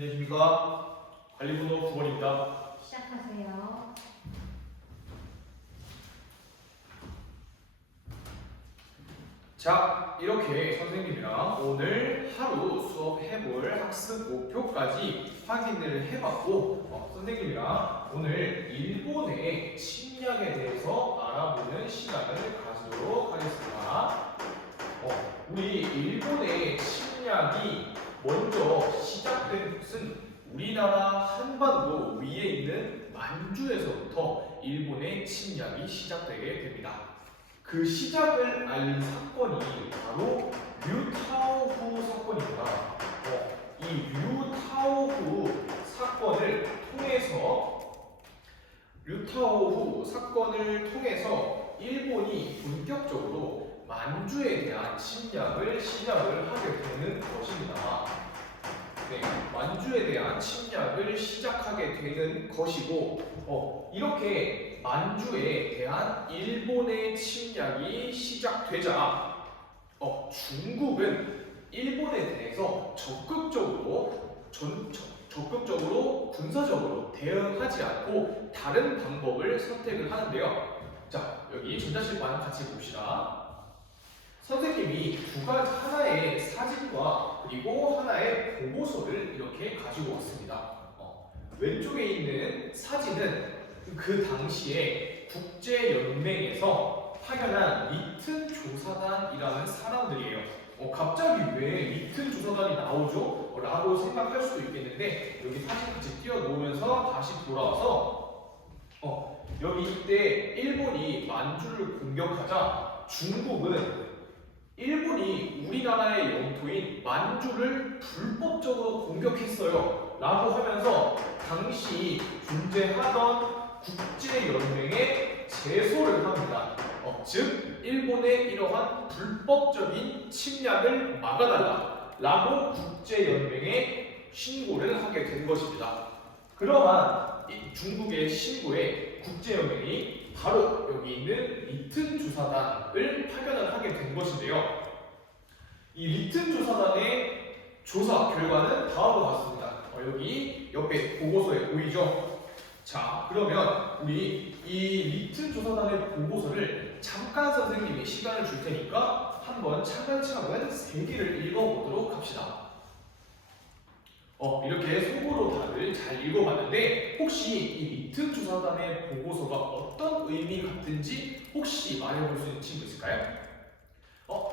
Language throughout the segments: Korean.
안녕하십니까. 관리번호 9번입니다. 시작하세요. 자, 이렇게 선생님이랑 오늘 하루 수업해볼 학습 목표까지 확인을 해봤고 선생님이랑 오늘 일본의 침략에 대해서 알아보는 시간을 가지도록 하겠습니다. 우리 일본의 침략이 먼저 시작된 곳은 우리나라 한반도 위에 있는 만주에서부터 일본의 침략이 시작되게 됩니다. 그 시작을 알린 사건이 바로 류타오후 사건입니다. 이 류타오후 사건을 통해서 일본이 본격적으로 만주에 대한 침략을 시작을 하게 되는 것입니다. 만주에 대한 침략을 시작하게 되는 것이고 이렇게 만주에 대한 일본의 침략이 시작되자 중국은 일본에 대해서 적극적으로 군사적으로 대응하지 않고 다른 방법을 선택을 하는데요. 자, 여기 전자칠판 같이 봅시다. 선생님이 하나의 사진과 그리고 하나의 보고서를 이렇게 가지고 왔습니다. 왼쪽에 있는 사진은 그 당시에 국제연맹에서 파견한 리튼 조사단이라는 사람들이에요. 갑자기 왜 리튼 조사단이 나오죠? 라고 생각할 수도 있겠는데 여기 사진 같이 띄워놓으면서 다시 돌아와서 여기 이때 일본이 만주를 공격하자 중국은 일본이 우리나라의 영토인 만주를 불법적으로 공격했어요 라고 하면서 당시 존재하던 국제연맹에 제소를 합니다. 즉 일본의 이러한 불법적인 침략을 막아달라 라고 국제연맹에 신고를 하게 된 것입니다. 그러한 중국의 신고에 국제연맹이 바로 여기 있는 리튼 조사단을 파견을 하게 된 것인데요. 이 리튼 조사단의 조사 결과는 다음과 같습니다. 여기 옆에 보고서에 보이죠? 자, 그러면 우리 이 리튼 조사단의 보고서를 잠깐 선생님이 시간을 줄 테니까 한번 차근차근 세 개를 읽어보도록 합시다. 이렇게 속으로 다들 잘 읽어봤는데 혹시 이 리튼 조사단의 보고서가 어떤 의미 같은지 혹시 말해볼 수 있는 친구 있을까요?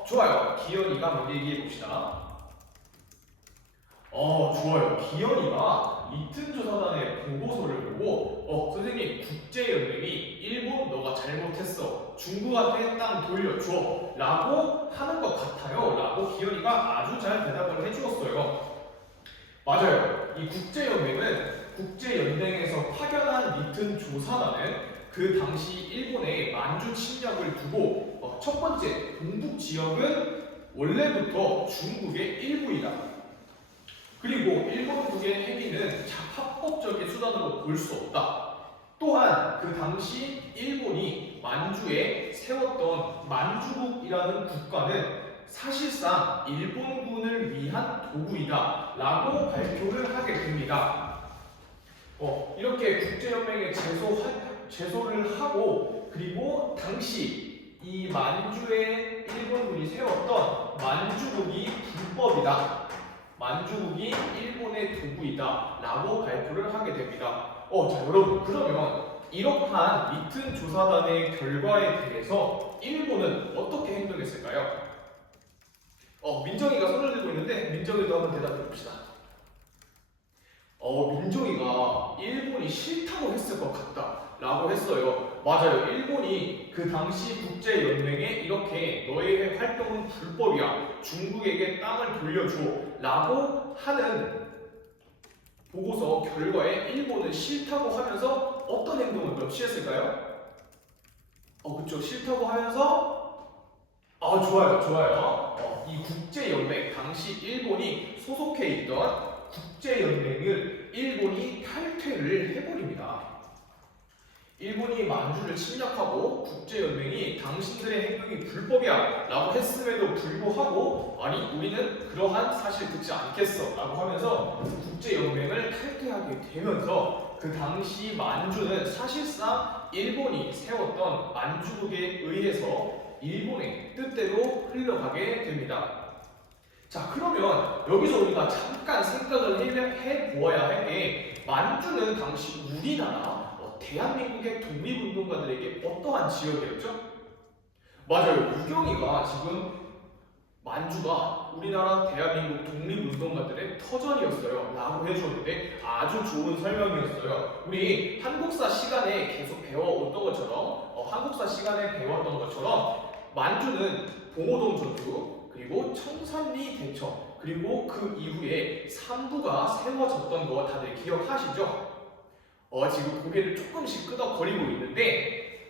좋아요. 기현이가 먼저 얘기해봅시다. 좋아요. 기현이가 리튼 조사단의 보고서를 보고 선생님 국제연맹이 일본 너가 잘못했어. 중국한테 땅 돌려줘 라고 하는 것 같아요 라고 기현이가 아주 잘 대답을 해주었어요. 맞아요. 이 국제연맹은 국제연맹에서 파견한 리튼 조사단은 그 당시 일본의 만주 침략을 두고 첫 번째 동북 지역은 원래부터 중국의 일부이다. 그리고 일본국의 행위는 합법적인 수단으로 볼 수 없다. 또한 그 당시 일본이 만주에 세웠던 만주국이라는 국가는 사실상 일본군을 위한 도구이다 라고 발표를 하게 됩니다. 이렇게 국제연맹에 제소를 하고 그리고 당시 이 만주에 일본군이 세웠던 만주국이 불법이다. 만주국이 일본의 도구이다 라고 발표를 하게 됩니다. 자, 여러분, 그러면 이러한 리튼 조사단의 결과에 대해서 일본은 어떻게 행동했을까요? 민정이가 손을 들고 있는데 민정이도 한번 대답해 봅시다. 민정이가 일본이 싫다고 했을 것 같다 라고 했어요. 맞아요. 일본이 그 당시 국제연맹에 이렇게 너의 활동은 불법이야. 중국에게 땅을 돌려줘 라고 하는 보고서 결과에 일본은 싫다고 하면서 어떤 행동을 취했을까요? 그쵸. 싫다고 하면서 좋아요. 이 국제연맹, 당시 일본이 소속해 있던 국제연맹을 일본이 탈퇴를 해버립니다. 일본이 만주를 침략하고 국제연맹이 당신들의 행동이 불법이야 라고 했음에도 불구하고 아니 우리는 그러한 사실 듣지 않겠어 라고 하면서 국제연맹을 탈퇴하게 되면서 그 당시 만주는 사실상 일본이 세웠던 만주국에 의해서 일본의 뜻대로 흘러가게 됩니다. 자, 그러면 여기서 우리가 잠깐 생각을 해보아야 할 게 만주는 당시 우리나라 대한민국의 독립운동가들에게 어떠한 지역이었죠? 맞아요. 유경이가 지금 만주가 우리나라 대한민국 독립운동가들의 터전이었어요 라고 해주었는데 아주 좋은 설명이었어요. 우리 한국사 시간에 계속 배워왔던 것처럼 만주는 봉오동 전투 그리고 청산리 대첩 그리고 그 이후에 삼부가 세워졌던 거 다들 기억하시죠? 지금 고개를 조금씩 끄덕거리고 있는데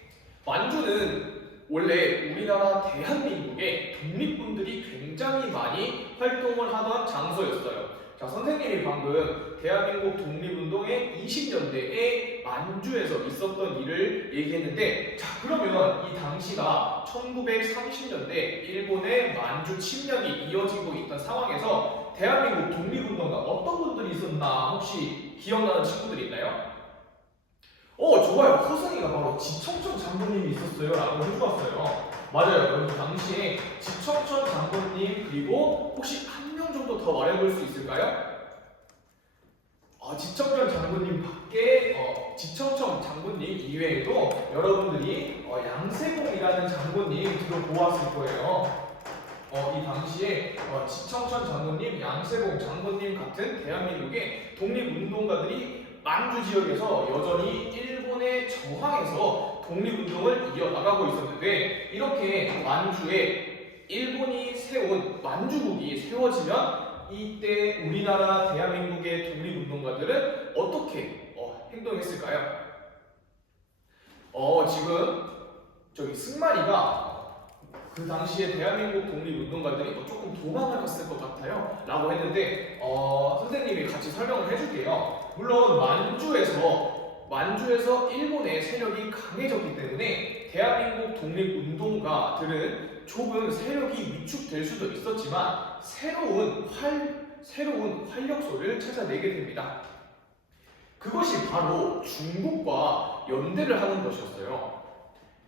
만주는 원래 우리나라 대한민국의 독립군들이 굉장히 많이 활동을 하던 장소였어요. 자, 선생님이 방금 대한민국 독립운동의 20년대에 만주에서 있었던 일을 얘기했는데 자, 그러면 이 당시가 1930년대 일본의 만주 침략이 이어지고 있던 상황에서 대한민국 독립운동가 어떤 분들이 있었나 혹시 기억나는 친구들이 있나요? 좋아요. 허승이가 바로 지청천 장군님이 있었어요 라고 해주었어요. 맞아요. 여기 당시에 지청천 장군님 그리고 혹시 한 명 정도 더 말해볼 수 있을까요? 지청천 장군님 밖에 지청천 장군님 이외에도 여러분들이 양세봉이라는 장군님 들어보았을 거예요. 이 당시에 지청천 장군님, 양세봉 장군님 같은 대한민국의 독립운동가들이 만주 지역에서 여전히 일본에 저항해서 독립운동을 이어나가고 있었는데 이렇게 만주에 일본이 세운 만주국이 세워지면 이때 우리나라 대한민국의 독립운동가들은 어떻게 행동했을까요? 지금 저기 승만이가 그 당시에 대한민국 독립운동가들이 조금 도망을 갔을 것 같아요 라고 했는데 선생님이 같이 설명을 해줄게요. 물론 만주에서 일본의 세력이 강해졌기 때문에 대한민국 독립운동가들은 조금 세력이 위축될 수도 있었지만 새로운 활력소를 찾아내게 됩니다. 그것이 바로 중국과 연대를 하는 것이었어요.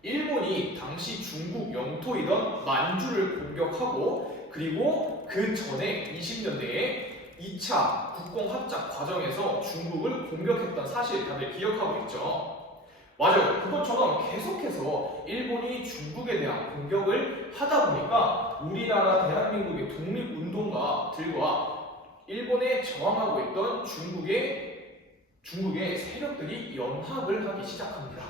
일본이 당시 중국 영토이던 만주를 공격하고 그리고 그 전에 20년대에 2차 국공합작 과정에서 중국을 공격했던 사실 다들 기억하고 있죠? 맞아요. 그것처럼 계속해서 일본이 중국에 대한 공격을 하다 보니까 우리나라 대한민국의 독립운동가들과 일본에 저항하고 있던 중국의 세력들이 연합을 하기 시작합니다.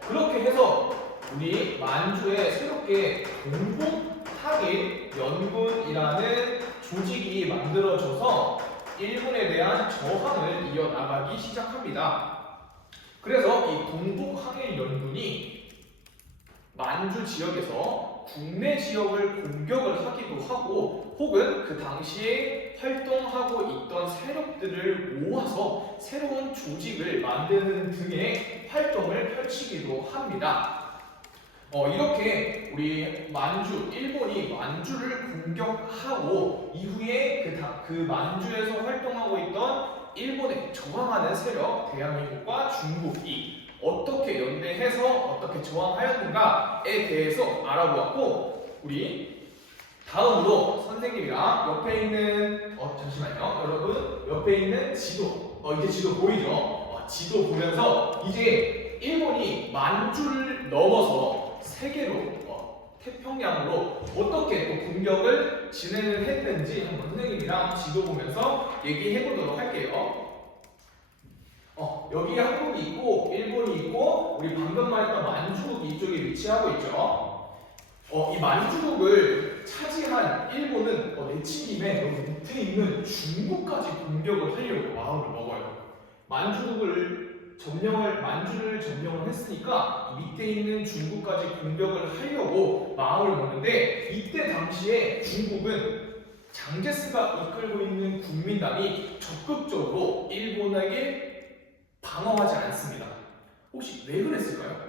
그렇게 해서 우리 만주에 새롭게 동북항일 연군이라는 조직이 만들어져서 일본에 대한 저항을 이어나가기 시작합니다. 그래서 이 동북항일 연군이 만주 지역에서 국내 지역을 공격을 하기도 하고 혹은 그 당시에 활동하고 있던 세력들을 모아서 새로운 조직을 만드는 등의 활동을 펼치기도 합니다. 이렇게 우리 일본이 만주를 공격하고 이후에 그 만주에서 활동하고 있던 일본에 저항하는 세력, 대한민국과 중국이 어떻게 연대해서 어떻게 저항하였는가에 대해서 알아보았고 우리 다음으로 선생님이랑 옆에 있는 잠시만요 여러분 옆에 있는 지도 이제 지도 보이죠? 지도 보면서 이제 일본이 만주를 넘어서 세계로 태평양으로 어떻게 또 공격을 진행을 했는지 한번 선생님이랑 지도 보면서 얘기해 보도록 할게요. 여기 한국이 있고 일본이 있고 우리 방금 말했던 만주국이 이쪽에 위치하고 있죠. 이 만주국을 차지한 일본은 내친 김에 여기 밑에 있는 중국까지 공격을 하려고 마음을 먹어요. 만주를 점령을 했으니까 밑에 있는 중국까지 공격을 하려고 마음을 먹는데 이때 당시에 중국은 장제스가 이끌고 있는 국민당이 적극적으로 일본에게 방어하지 않습니다. 혹시 왜 그랬을까요?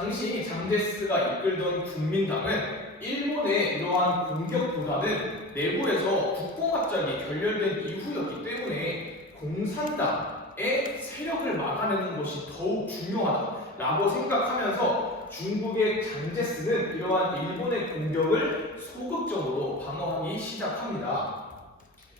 당시 장제스가 이끌던 국민당은 일본의 이러한 공격보다는 내부에서 국공합작이 결렬된 이후였기 때문에 공산당의 세력을 막아내는 것이 더욱 중요하다라고 생각하면서 중국의 장제스는 이러한 일본의 공격을 소극적으로 방어하기 시작합니다.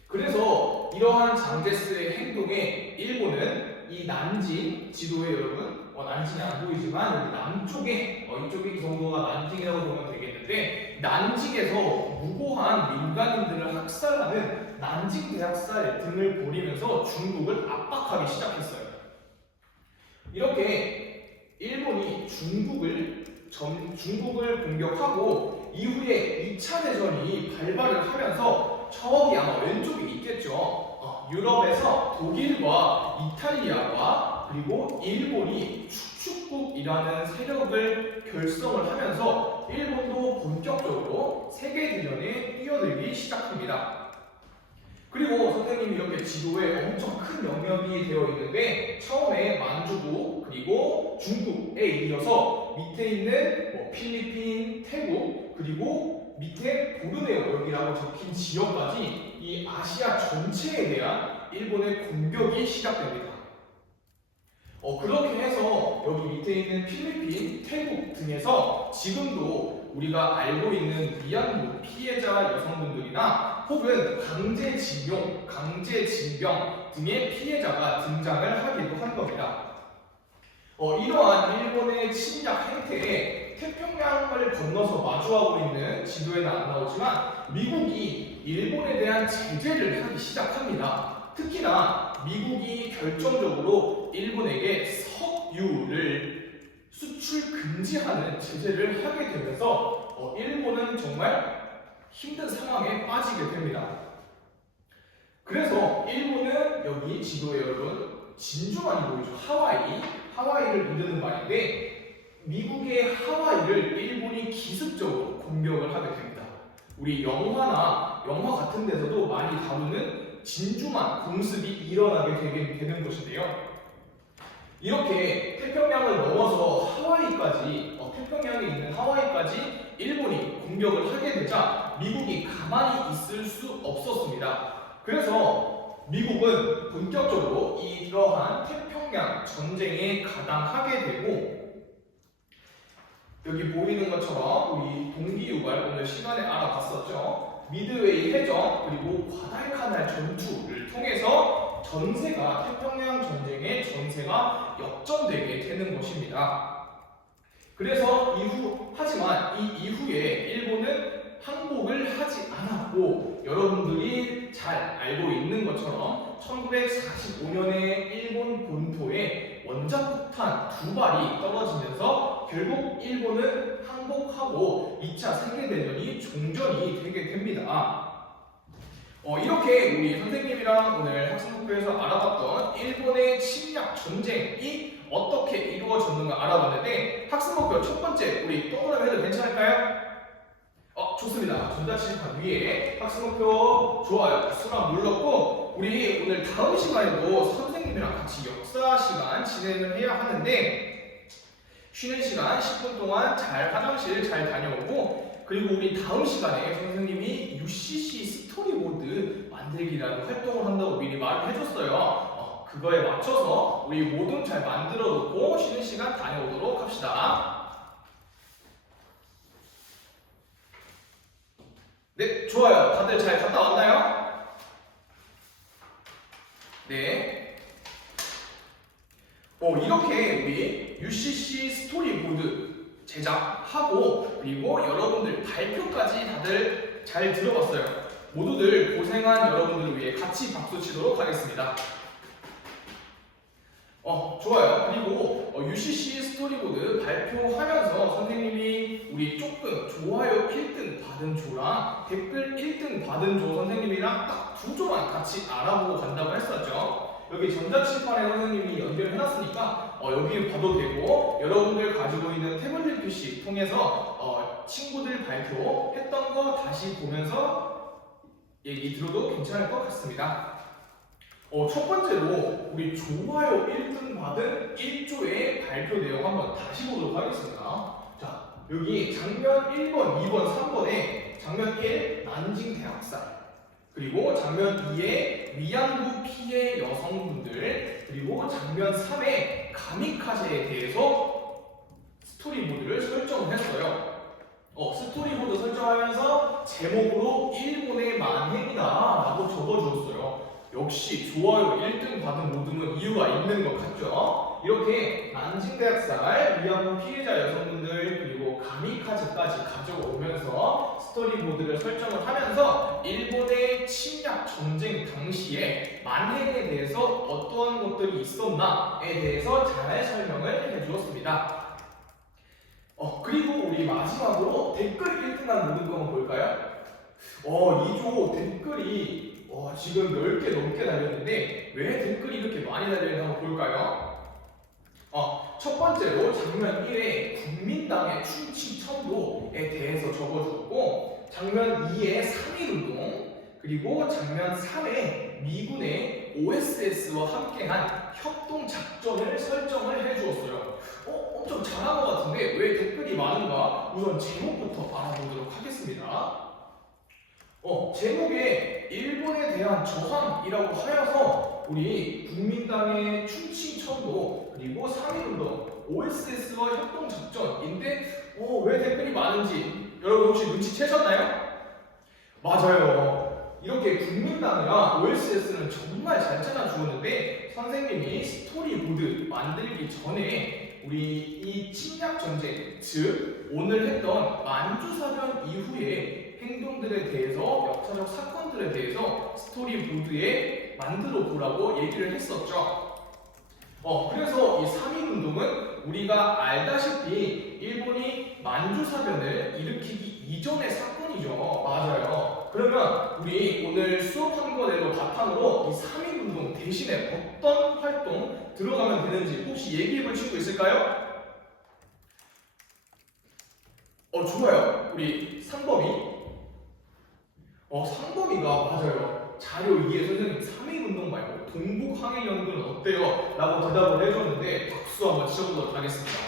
그래서 이러한 장제스의 행동에 일본은 이 난징 지도에 여러분 난징이 안 보이지만 여기 남쪽에 이쪽이 이 정도가 난징이라고 보면 되겠는데 난징에서 무고한 민간인들을 학살하는 난징 대학살 등을 벌이면서 중국을 압박하기 시작했어요. 이렇게 일본이 중국을 공격하고 이후에 2차 대전이 발발을 하면서 저기 아마 왼쪽에 있겠죠. 유럽에서 독일과 이탈리아와 그리고 일본이 축축국이라는 세력을 결성을 하면서 일본도 본격적으로 세계대전에 뛰어들기 시작합니다. 그리고 선생님이 이렇게 지도에 엄청 큰 영역이 되어 있는데 처음에 만주국 그리고 중국에 이어서 밑에 있는 필리핀, 태국 그리고 밑에 보르네오 여기라고 적힌 지역까지 이 아시아 전체에 대한 일본의 공격이 시작됩니다. 그렇게 해서 여기 밑에 있는 필리핀, 태국 등에서 지금도 우리가 알고 있는 위안부 피해자 여성분들이나 혹은 강제징용, 강제징병 등의 피해자가 등장을 하기도 한 겁니다. 이러한 일본의 침략 행태에 태평양을 건너서 마주하고 있는 지도에는 안 나오지만 미국이 일본에 대한 제재를 하기 시작합니다. 특히나 미국이 결정적으로 일본에게 석유를 수출 금지하는 제재를 하게 되면서 일본은 정말 힘든 상황에 빠지게 됩니다. 그래서 일본은 여기 지도에 여러분 진주만이 보이죠. 하와이를 이르는 말인데 미국의 하와이를 일본이 기습적으로 공격을 하게 됩니다. 우리 영화 같은 데서도 많이 다루는 진주만 공습이 일어나게 되는 것인데요. 이렇게 태평양을 넘어서 태평양에 있는 하와이까지 일본이 공격을 하게 되자 미국이 가만히 있을 수 없었습니다. 그래서 미국은 본격적으로 이러한 태평양 전쟁에 가담하게 되고 여기 보이는 것처럼 우리 동기유발 오늘 시간에 알아봤었죠. 미드웨이 해전 그리고 과달카날 전투를 통해서 태평양 전쟁의 전세가 역전되게 되는 것입니다. 그래서 하지만 이 이후에 일본은 항복을 하지 않았고 여러분들이 잘 알고 있는 것처럼 1945년에 일본 본토에 원자폭탄 2발이 떨어지면서 결국 일본은 항복하고 2차 세계대전이 종전이 되게 됩니다. 이렇게 우리 선생님이랑 오늘 학생목표에서 알아봤던 일본의 침략 전쟁이 어떻게 이루어졌는가 알아봤는데 학생목표 첫 번째 우리 동그라미 해도 괜찮을까요? 좋습니다. 전자칠판 위에 학생목표 좋아요. 수락 눌렀고 우리 오늘 다음 시간에도 선생님이랑 같이 역사 시간 진행을 해야 하는데 쉬는 시간 10분 동안 화장실 잘 다녀오고 그리고 우리 다음 시간에 선생님이 UCC 스토리보드 만들기라는 활동을 한다고 미리 말을 해줬어요. 그거에 맞춰서 우리 모두 잘 만들어 놓고 쉬는 시간 다녀오도록 합시다. 네, 좋아요. 다들 잘 갔다 왔나요? 네. 이렇게 우리 UCC 스토리보드 제작하고 그리고 여러분들 발표까지 다들 잘 들어봤어요. 모두들 고생한 여러분들을 위해 같이 박수 치도록 하겠습니다. 좋아요. 그리고 UCC 스토리보드 발표하면서 선생님이 우리 조금 좋아요 1등 받은 조랑 댓글 1등 받은 조 선생님이랑 딱 2조만 같이 알아보고 간다고 했었죠. 여기 전자칠판에 선생님이 연결해놨으니까 여기 봐도 되고 여러분들 가지고 있는 태블릿 PC 통해서 친구들 발표했던 거 다시 보면서 얘기 들어도 괜찮을 것 같습니다. 첫 번째로 우리 좋아요 1등 받은 1조의 발표 내용 한번 다시 보도록 하겠습니다. 자, 여기 장면 1번, 2번, 3번에 장면 1, 난징 대학살, 그리고 장면 2에 위안부 피해 여성분들, 그리고 장면 3에 가미카제에 대해서 스토리보드를 설정을 했어요. 스토리보드 설정하면서 제목으로 일본의 만행이다 라고 적어주었어요. 역시 좋아요 1등 받은 모듬은 이유가 있는 것 같죠? 이렇게 난징대학살, 위안부 피해자 여성분들, 그리고 가미카제까지 가져오면서 스토리보드를 설정을 하면서 일본의 침략 전쟁 당시에 만행에 대해서 어떠한 것들이 있었나에 대해서 잘 설명을 해주었습니다. 그리고 우리 마지막으로 댓글 1등한 모든 거 한번 볼까요? 2조 댓글이 지금 10개 넘게 달렸는데 왜 댓글이 이렇게 많이 달려있는지 한번 볼까요? 첫 번째로 장면 1에 국민당의 충칭천도에 대해서 적어주었고, 장면 2에 3.1운동, 그리고 장면 3에 미군의 OSS와 함께한 협동작전을 설정을 해주었어요. 엄청 잘한 것 같은데 왜 댓글이 많은가? 우선 제목부터 알아보도록 하겠습니다. 제목에 일본에 대한 저항이라고 하여서 우리 국민당의 충칭천도, 그리고 3.1운동, OSS와 협동작전인데 왜 댓글이 많은지 여러분 혹시 눈치채셨나요? 맞아요. 이렇게 국민당이랑 OSS는 정말 잘 찾아주었는데 선생님이 스토리보드 만들기 전에 우리 이 침략전쟁, 즉 오늘 했던 만주사변 이후의 행동들에 대해서, 역사적 사건들에 대해서 스토리보드에 만들어 보라고 얘기를 했었죠. 그래서 이 3.1운동은 우리가 알다시피 일본이 만주사변을 일으키기 이전의 사건이죠. 맞아요. 그러면 우리 오늘 수업한 거대로 바탕으로 이 3.1운동 대신에 어떤 활동 들어가면 되는지 혹시 얘기해 볼 친구 있을까요? 좋아요. 우리 상범이. 상범이가 맞아요. 자료 2에 선생님 3.1운동 말고 동북항해연구는 어때요? 라고 대답을 해줬는데 박수 한번 치셔보도록 하겠습니다.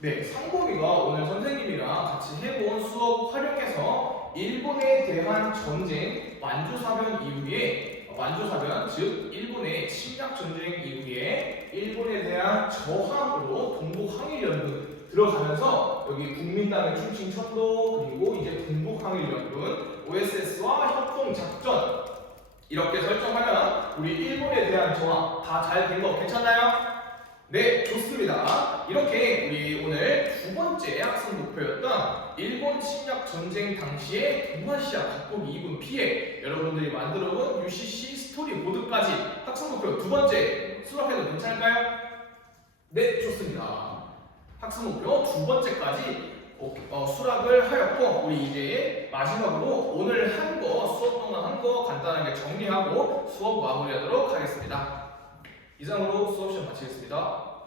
네, 상범이가 오늘 선생님이랑 같이 해본 수업 활용해서 일본에 대한 전쟁, 만주사변 이후에, 만주사변 즉 일본의 침략전쟁 이후에 일본에 대한 저항으로 동북항해연군 들어가면서 여기 국민당의 충칭천도, 그리고 이제 동북항해연군, OSS와 협동작전 이렇게 설정하면 우리 일본에 대한 저항 다 잘 된 거 괜찮나요? 네, 좋습니다. 이렇게 우리 오늘 두 번째 학습 목표였던 일본 침략 전쟁 당시에 동아시아 각국이 입은 피해, 여러분들이 만들어본 UCC 스토리보드까지 학습 목표 두 번째 수락해도 괜찮을까요? 네, 좋습니다. 학습 목표 두 번째까지 수락을 하였고, 우리 이제 마지막으로 오늘 한 거, 수업 동안 한 거 간단하게 정리하고 수업 마무리하도록 하겠습니다. 이상으로 수업 시간 마치겠습니다.